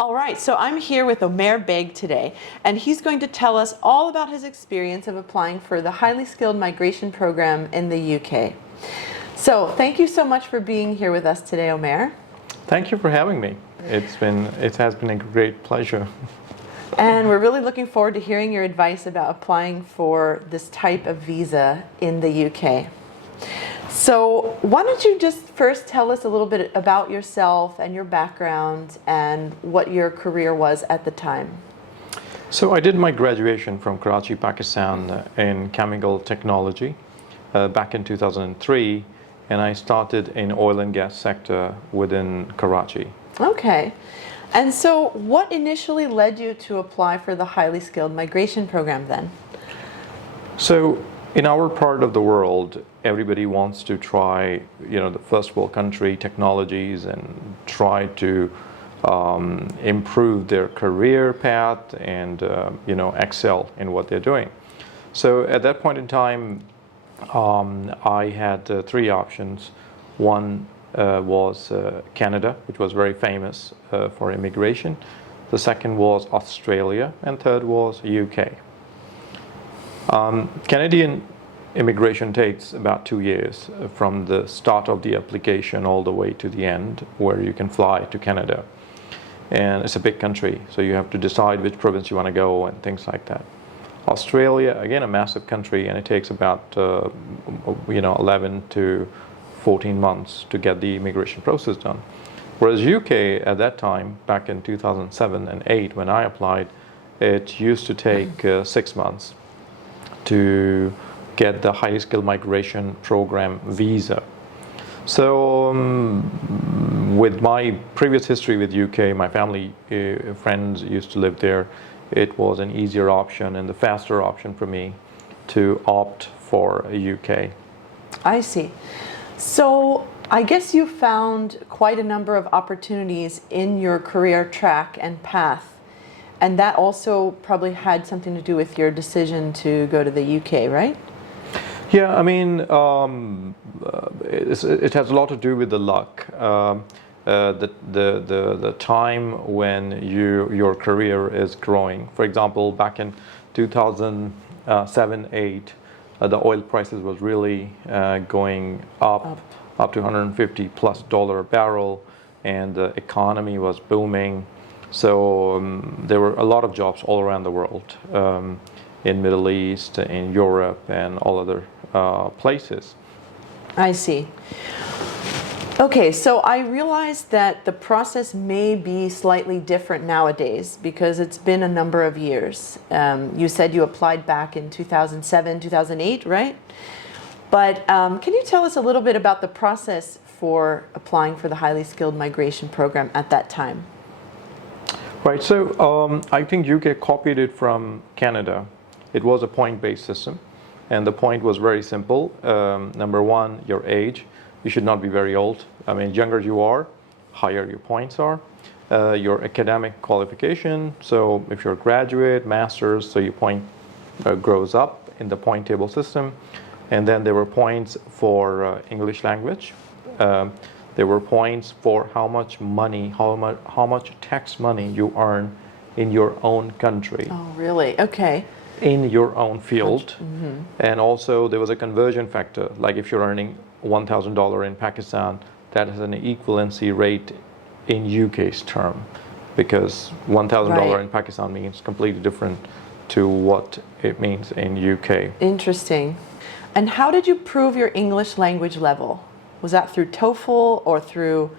All right, so I'm here with Omair Baig today, and he's going to tell us all about his experience of applying for the highly skilled migration program in the UK. So thank you so much for being here with us today, Omair. Thank you for having me. It has been a great pleasure. And we're really looking forward to hearing your advice about applying for this type of visa in the UK. So why don't you just first tell us a little bit about yourself and your background and what your career was at the time? So I did my graduation from Karachi, Pakistan in chemical technology back in 2003, and I started in oil and gas sector within Karachi. Okay. And so what initially led you to apply for the highly skilled migration program then? So in our part of the world, everybody wants to try, the first world country technologies and try to improve their career path and, excel in what they're doing. So at that point in time, I had three options. One was Canada, which was very famous for immigration. The second was Australia, and third was UK. Canadian immigration takes about 2 years from the start of the application all the way to the end, where you can fly to Canada. And it's a big country, so you have to decide which province you want to go and things like that. Australia, again, a massive country, and it takes about 11 to 14 months to get the immigration process done. Whereas UK at that time, back in 2007 and 8 when I applied, it used to take 6 months to get the highly skilled migration program visa. So with my previous history with UK, my family friends used to live there, it was an easier option and the faster option for me to opt for a UK. I see. So I guess you found quite a number of opportunities in your career track and path. And that also probably had something to do with your decision to go to the UK, right? Yeah, I mean, it has a lot to do with the luck. The time when your career is growing. For example, back in 2007-8, the oil prices was really going up to $150+ a barrel, and the economy was booming. So there were a lot of jobs all around the world, in Middle East, in Europe, and all other places. I see. Okay, so I realize that the process may be slightly different nowadays because it's been a number of years. You said you applied back in 2007, 2008, right? But can you tell us a little bit about the process for applying for the highly skilled migration program at that time? Right, so I think UK copied it from Canada. It was a point-based system, and the point was very simple. Number one, your age. You should not be very old. I mean, younger you are, higher your points are. Your academic qualification, so if you're a graduate, master's, so your point grows up in the point table system. And then there were points for English language. There were points for how much money, how much tax money you earn in your own country. Oh, really? Okay. In your own field. Mm-hmm. And also there was a conversion factor, like if you're earning $1,000 in Pakistan, that has an equivalency rate in UK's term, because $1,000 in Pakistan means completely different to what it means in UK. Interesting. And how did you prove your English language level? Was that through TOEFL or through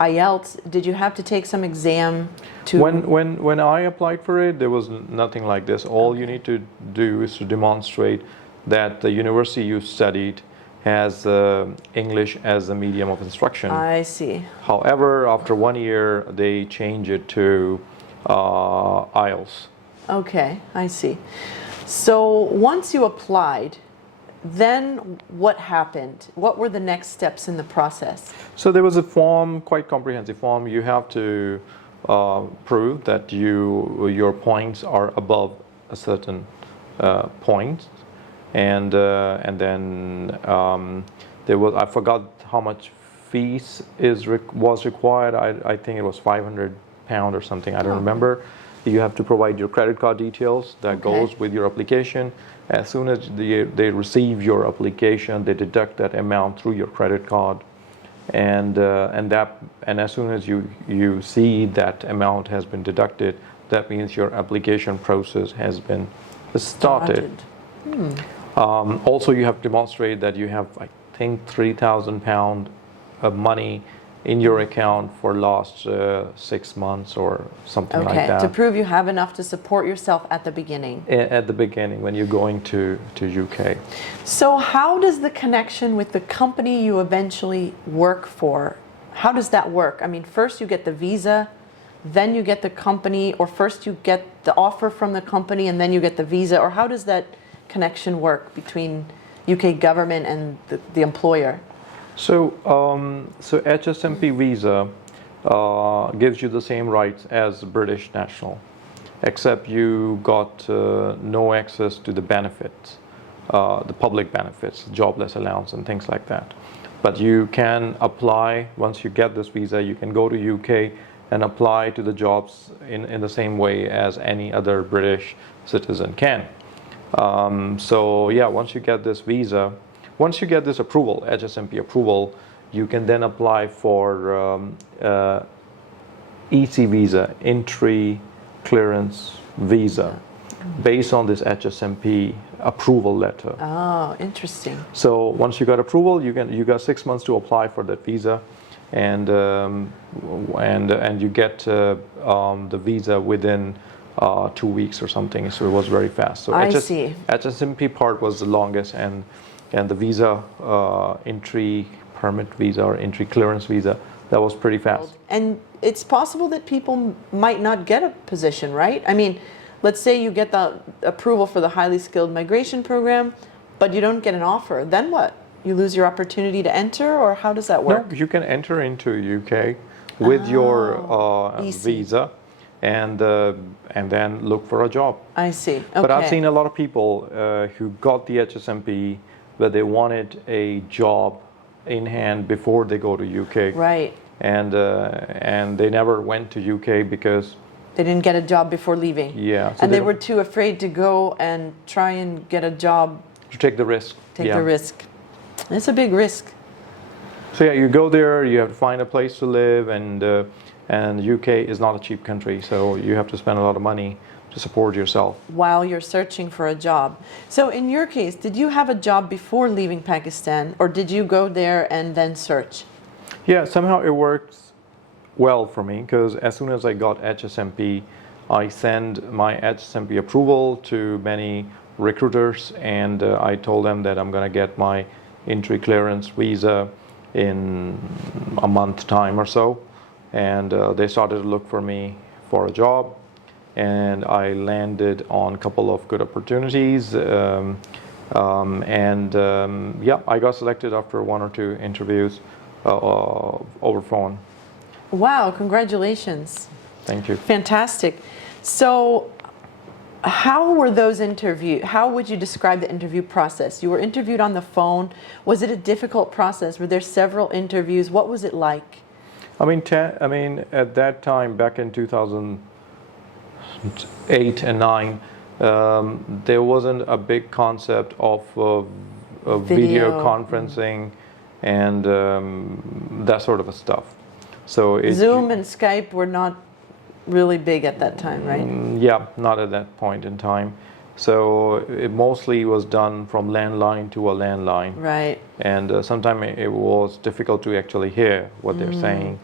IELTS? Did you have to take some exam to... When I applied for it, there was nothing like this. All you need to do is to demonstrate that the university you studied has English as a medium of instruction. I see. However, after 1 year, they change it to IELTS. Okay, I see. So once you applied, then what happened? What were the next steps in the process? So there was a form, quite comprehensive form. You have to prove that your points are above a certain point, and then there was, I forgot how much fees was required. I think it was £500 £1,000 or something. I don't remember. You have to provide your credit card details that goes with your application. As soon as they receive your application, they deduct that amount through your credit card, and as soon as you see that amount has been deducted, that means your application process has been started. Also, you have to demonstrate that you have, I think, £3,000 of money in your account for last 6 months or something like that. To prove you have enough to support yourself at the beginning. At the beginning, when you're going to UK. So how does the connection with the company you eventually work for, how does that work? I mean, first you get the visa, then you get the company, or first you get the offer from the company and then you get the visa, or how does that connection work between UK government and the employer? So HSMP visa gives you the same rights as British national, except you got no access to the benefits, the public benefits, jobless allowance and things like that. But you can apply, once you get this visa, you can go to UK and apply to the jobs in the same way as any other British citizen can. So yeah, once you get this visa, once you get this approval, HSMP approval, you can then apply for EC visa, entry clearance visa, based on this HSMP approval letter. Oh, interesting. So once you got approval, you got 6 months to apply for that visa, and you get the visa within 2 weeks or something. So it was very fast. So I see. HSMP part was the longest, and the visa, entry permit visa or entry clearance visa, that was pretty fast. And it's possible that people might not get a position, right? I mean, let's say you get the approval for the highly skilled migration program, but you don't get an offer. Then what? You lose your opportunity to enter, or how does that work? No, you can enter into UK with your visa, and then look for a job. I see. Okay. But I've seen a lot of people who got the HSMP, but they wanted a job in hand before they go to UK. Right. And they never went to UK because they didn't get a job before leaving. Yeah. So and they were too afraid to go and try and get a job. To take the risk. Take the risk. It's a big risk. So yeah, you go there, you have to find a place to live, and UK is not a cheap country, so you have to spend a lot of money to support yourself while you're searching for a job. So in your case, did you have a job before leaving Pakistan, or did you go there and then search? Yeah, somehow it works well for me, because as soon as I got HSMP, I send my HSMP approval to many recruiters, and I told them that I'm going to get my entry clearance visa in a month time or so, and they started to look for me for a job, and I landed on a couple of good opportunities, yeah, I got selected after 1 or 2 interviews over phone. Wow, congratulations. Thank you. Fantastic. So how were those interviews? How would you describe the interview process? You were interviewed on the phone. Was it a difficult process? Were there several interviews? What was it like? I mean, at that time, back in 2008 and 9, there wasn't a big concept of video conferencing and that sort of stuff. So Zoom and Skype were not really big at that time, right? Yeah, not at that point in time. So it mostly was done from landline to a landline. Right. And sometimes it was difficult to actually hear what they're saying,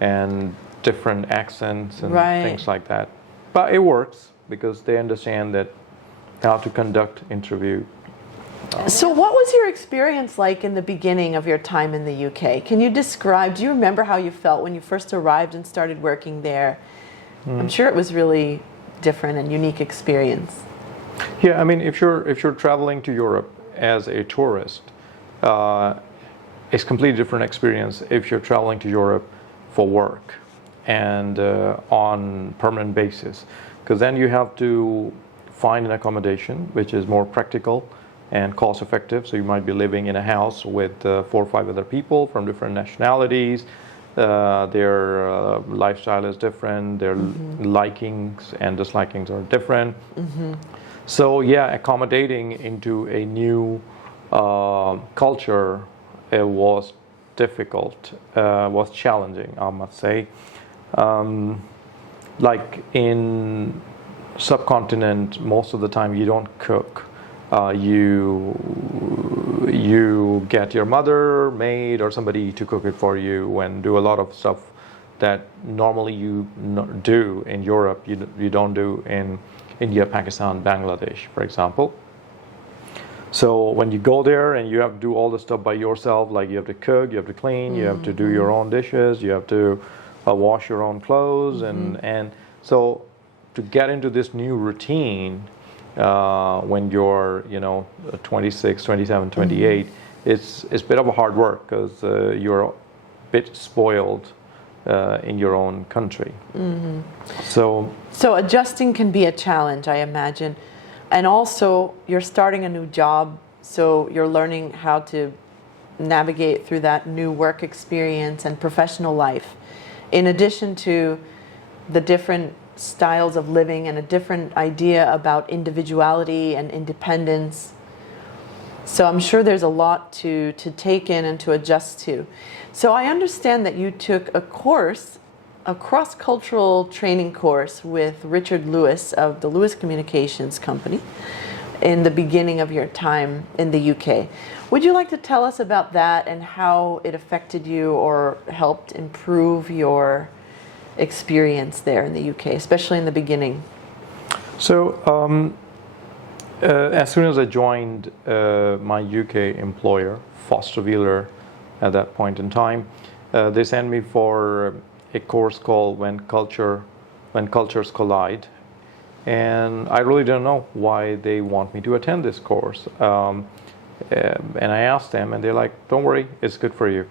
and different accents and things like that. But it works because they understand that how to conduct interview. So what was your experience like in the beginning of your time in the UK? Can you describe, do you remember how you felt when you first arrived and started working there? I'm sure it was really different and unique experience. Yeah, I mean, if you're traveling to Europe as a tourist, it's a completely different experience if you're traveling to Europe for work and on permanent basis, because then you have to find an accommodation which is more practical and cost effective. So you might be living in a house with 4 or 5 other people from different nationalities, Their lifestyle is different. Their likings and dislikings are different. So yeah, accommodating into a new culture was difficult, was challenging, I must say. Like in subcontinent, most of the time you don't cook. You get your mother, maid, or somebody to cook it for you, and do a lot of stuff that normally you do in Europe. You don't do in India, Pakistan, Bangladesh, for example. So when you go there and you have to do all the stuff by yourself, like you have to cook, you have to clean, you have to do your own dishes, you have to wash your own clothes, and so to get into this new routine when you're 26, 27, 28, it's a bit of a hard work because you're a bit spoiled in your own country. So adjusting can be a challenge, I imagine. And also, you're starting a new job, so you're learning how to navigate through that new work experience and professional life, in addition to the different styles of living and a different idea about individuality and independence. So I'm sure there's a lot to take in and to adjust to. So I understand that you took a course, a cross-cultural training course with Richard Lewis of the Lewis Communications Company in the beginning of your time in the UK. Would you like to tell us about that and how it affected you or helped improve your experience there in the UK, especially in the beginning? So as soon as I joined my UK employer, Foster Wheeler, at that point in time, they sent me for a course called When Cultures Collide. And I really don't know why they want me to attend this course. And I asked them, and they're like, don't worry, it's good for you.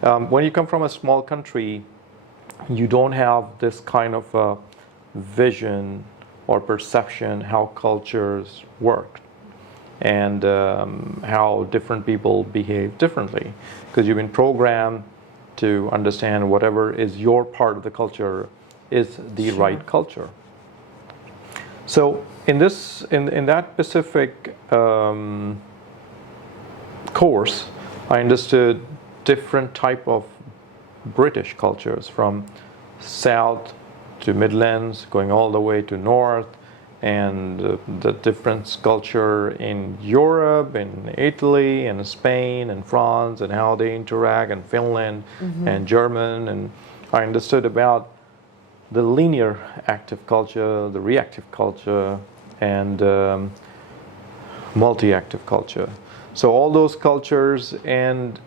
When you come from a small country, you don't have this kind of a vision or perception how cultures work and how different people behave differently, because you've been programmed to understand whatever is your part of the culture is the right culture. So in that specific course, I understood different type of British cultures, from south to Midlands, going all the way to north, and the different culture in Europe, in Italy, and Spain, and France, and how they interact, and Finland, and German, and I understood about the linear active culture, the reactive culture, and multi-active culture. So all those cultures, and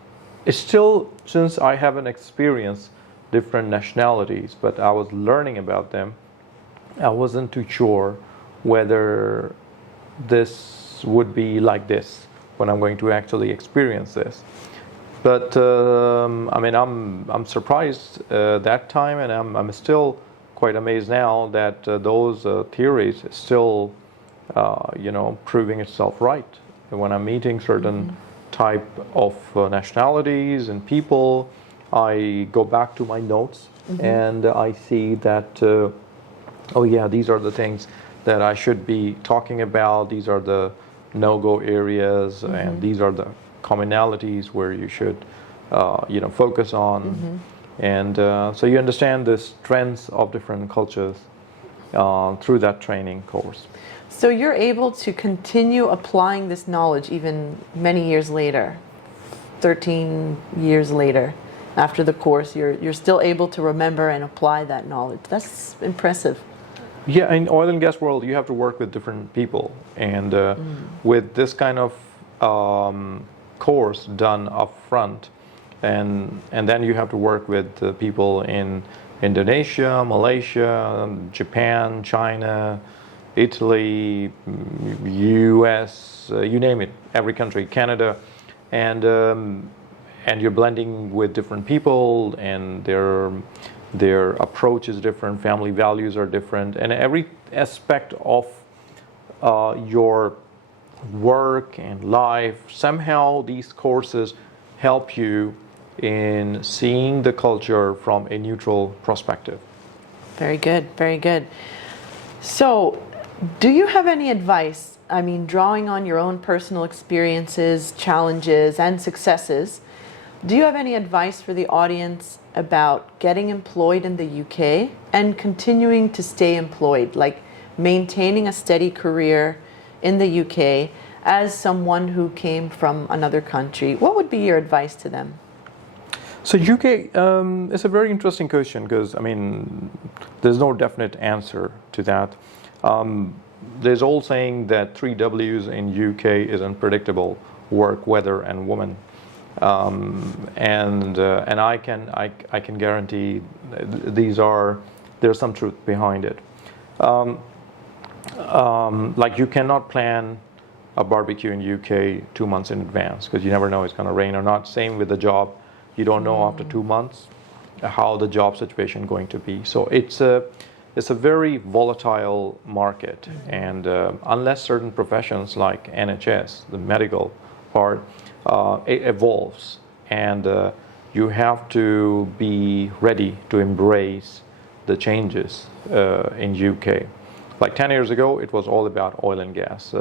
it's still, since I haven't experienced different nationalities, but I was learning about them, I wasn't too sure whether this would be like this when I'm going to actually experience this. But I mean, I'm surprised that time, and I'm still quite amazed now that those theories is still proving itself right. And when I'm meeting certain type of nationalities and people, I go back to my notes and I see that oh yeah, these are the things that I should be talking about, these are the no-go areas, and these are the commonalities where you should focus on. And so you understand the strengths of different cultures through that training course. So you're able to continue applying this knowledge even many years later, 13 years later, after the course, you're still able to remember and apply that knowledge. That's impressive. Yeah, in oil and gas world, you have to work with different people, and with this kind of course done up front, and then you have to work with people in Indonesia, Malaysia, Japan, China, Italy, US, you name it, every country, Canada, and you're blending with different people, and their approach is different, family values are different, and every aspect of your work and life, somehow these courses help you in seeing the culture from a neutral perspective. Very good, very good. So, do you have any advice? I mean, drawing on your own personal experiences, challenges, and successes, do you have any advice for the audience about getting employed in the UK and continuing to stay employed, like maintaining a steady career in the UK as someone who came from another country? What would be your advice to them? So UK is a very interesting question because, I mean, there's no definite answer to that. There's all saying that 3 W's in UK is unpredictable: work, weather, and woman. And I can guarantee there's some truth behind it. Like you cannot plan a barbecue in UK 2 months in advance because you never know it's going to rain or not. Same with the job. You don't know after 2 months how the job situation going to be. So it's a very volatile market, and unless certain professions like NHS, the medical part, it evolves, and you have to be ready to embrace the changes in UK. Like 10 years ago, it was all about oil and gas.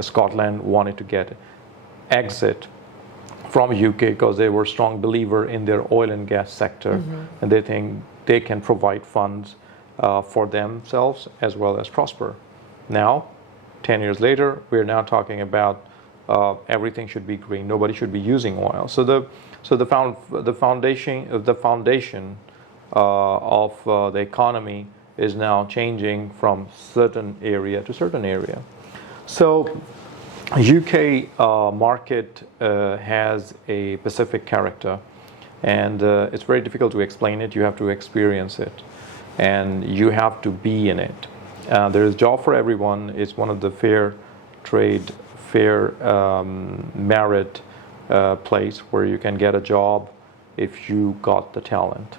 Scotland wanted to get exit from UK because they were a strong believer in their oil and gas sector, and they think they can provide funds for themselves as well as prosper. Now, 10 years later, we're now talking about everything should be green. Nobody should be using oil. So the foundation of the economy is now changing from certain area to certain area. So UK market has a specific character, and it's very difficult to explain it. You have to experience it, and you have to be in it. There is job for everyone. It's one of the fair trade, fair merit place where you can get a job if you got the talent.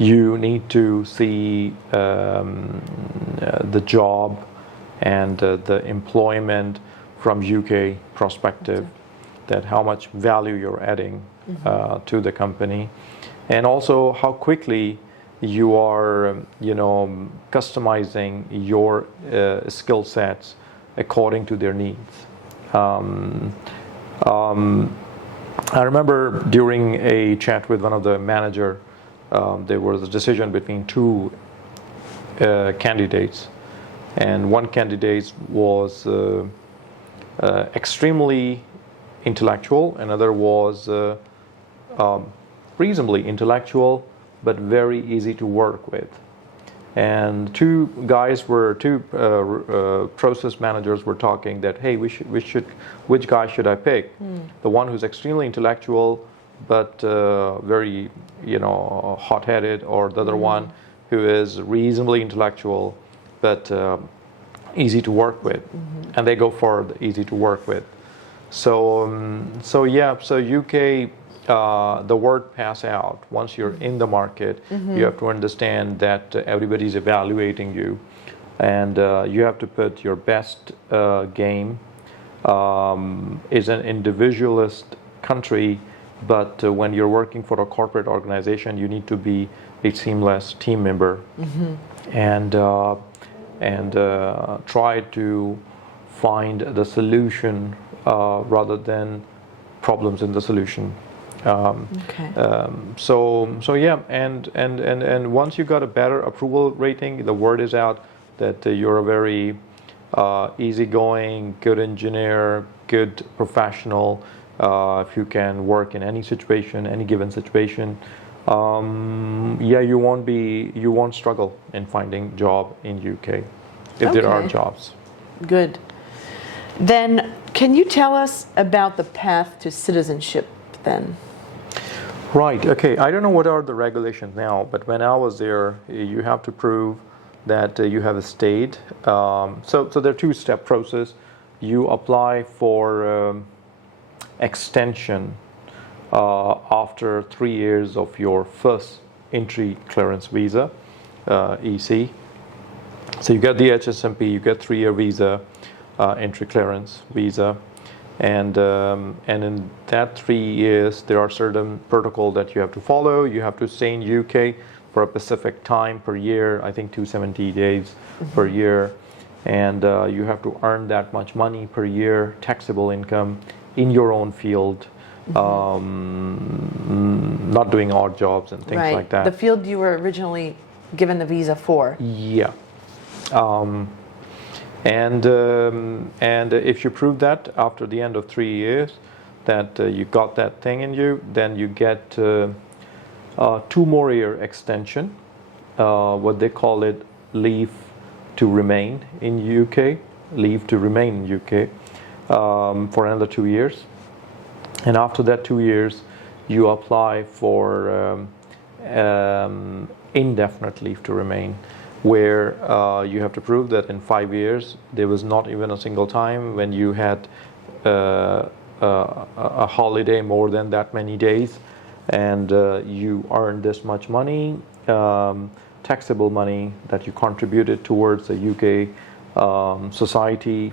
You need to see the job and the employment from UK perspective, that how much value you're adding to the company, and also how quickly you are, customizing your skill sets according to their needs. I remember during a chat with one of the manager, there was a decision between 2 candidates, and one candidate was extremely intellectual, another was reasonably intellectual but very easy to work with. And two process managers were talking that, hey, which guy should I pick? The one who's extremely intellectual but very hot-headed, or the other one who is reasonably intellectual but easy to work with? And they go for the easy to work with. So UK, the word pass out. Once you're in the market, you have to understand that everybody's evaluating you, and you have to put your best game. It's an individualist country, but when you're working for a corporate organization, you need to be a seamless team member, and try to find the solution rather than problems in the solution. So yeah, and once you got a better approval rating, the word is out that you're a very easygoing, good engineer, good professional. If you can work in any situation, any given situation, you won't struggle in finding job in UK if there are jobs. Good. Then, can you tell us about the path to citizenship then? Right, okay. I don't know what are the regulations now, but when I was there, you have to prove that you have stayed. So there are 2-step process. You apply for extension after 3 years of your first entry clearance visa, EC. So you get the HSMP, you get 3-year visa, entry clearance visa. And in that 3 years, there are certain protocol that you have to follow. You have to stay in UK for a specific time per year, I think 270 days per year. And you have to earn that much money per year, taxable income, in your own field, not doing odd jobs and things like that. The field you were originally given the visa for. Yeah. And if you prove that after the end of 3 years that you got that thing in you, then you get 2 more year extension, what they call it, leave to remain in UK, leave to remain in UK for another 2 years. And after that 2 years, you apply for indefinite leave to remain, where you have to prove that in 5 years there was not even a single time when you had a holiday more than that many days, and you earned this much money, taxable money that you contributed towards the UK society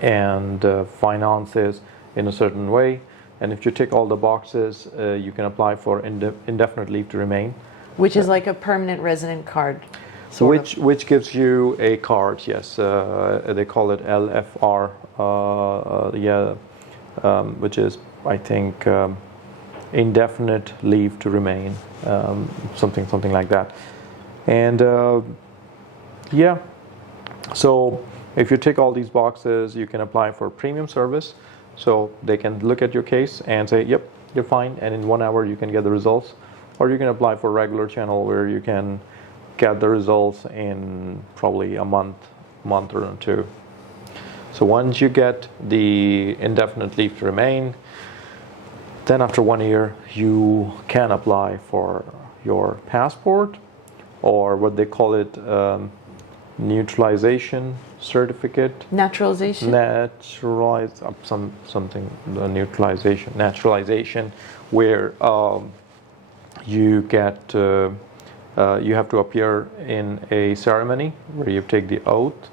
and finances in a certain way. And if you tick all the boxes, you can apply for indefinite leave to remain. Which is like a permanent resident card. Which gives you a card, yes. They call it LFR, which is, I think, indefinite leave to remain, something like that. And yeah, so if you tick all these boxes, you can apply for premium service. So they can look at your case and say, yep, you're fine, and in 1 hour you can get the results. Or you can apply for regular channel where you can get the results in probably a month or two. So once you get the indefinite leave to remain, then after 1 year you can apply for your passport, or what they call it, neutralization certificate. Naturalization? Naturalization, where you get you have to appear in a ceremony where you take the oath.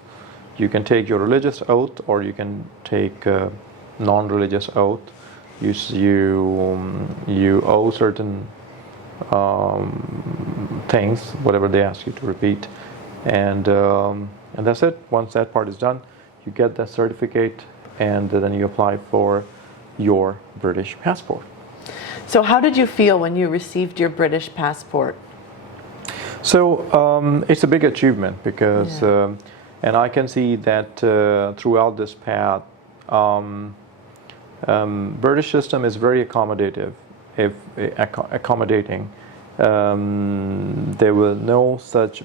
You can take your religious oath, or you can take a non-religious oath. You owe certain things, whatever they ask you to repeat, and that's it. Once that part is done, you get that certificate, and then you apply for your British passport. So how did you feel when you received your British passport? So it's a big achievement because, and I can see that throughout this path, British system is very accommodating. There were no such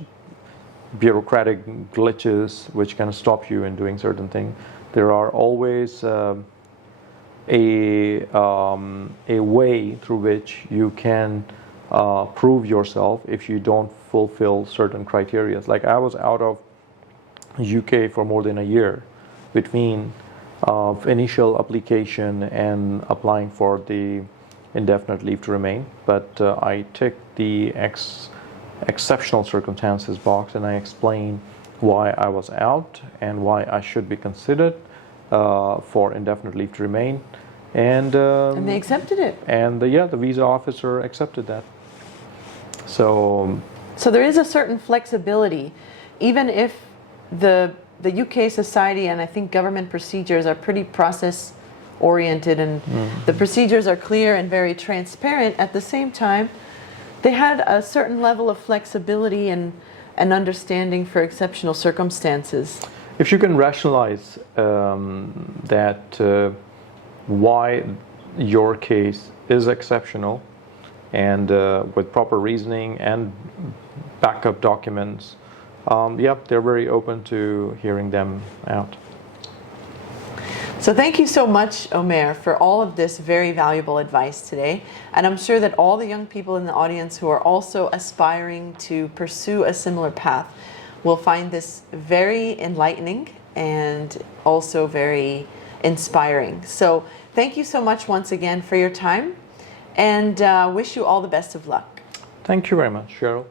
bureaucratic glitches which can stop you in doing certain things. There are always a way through which you can prove yourself if you don't fulfill certain criteria. Like I was out of UK for more than a year between initial application and applying for the indefinite leave to remain, but I ticked the exceptional circumstances box, and I explained why I was out and why I should be considered for indefinite leave to remain, and they accepted it. And the visa officer accepted that. So there is a certain flexibility, even if the UK society and I think government procedures are pretty process oriented, and the procedures are clear and very transparent. At the same time, they had a certain level of flexibility and understanding for exceptional circumstances. If you can rationalize that why your case is exceptional, and with proper reasoning and backup documents, they're very open to hearing them out. So thank you so much, Omair, for all of this very valuable advice today. And I'm sure that all the young people in the audience who are also aspiring to pursue a similar path will find this very enlightening and also very inspiring. So thank you so much once again for your time, and wish you all the best of luck. Thank you very much, Cheryl.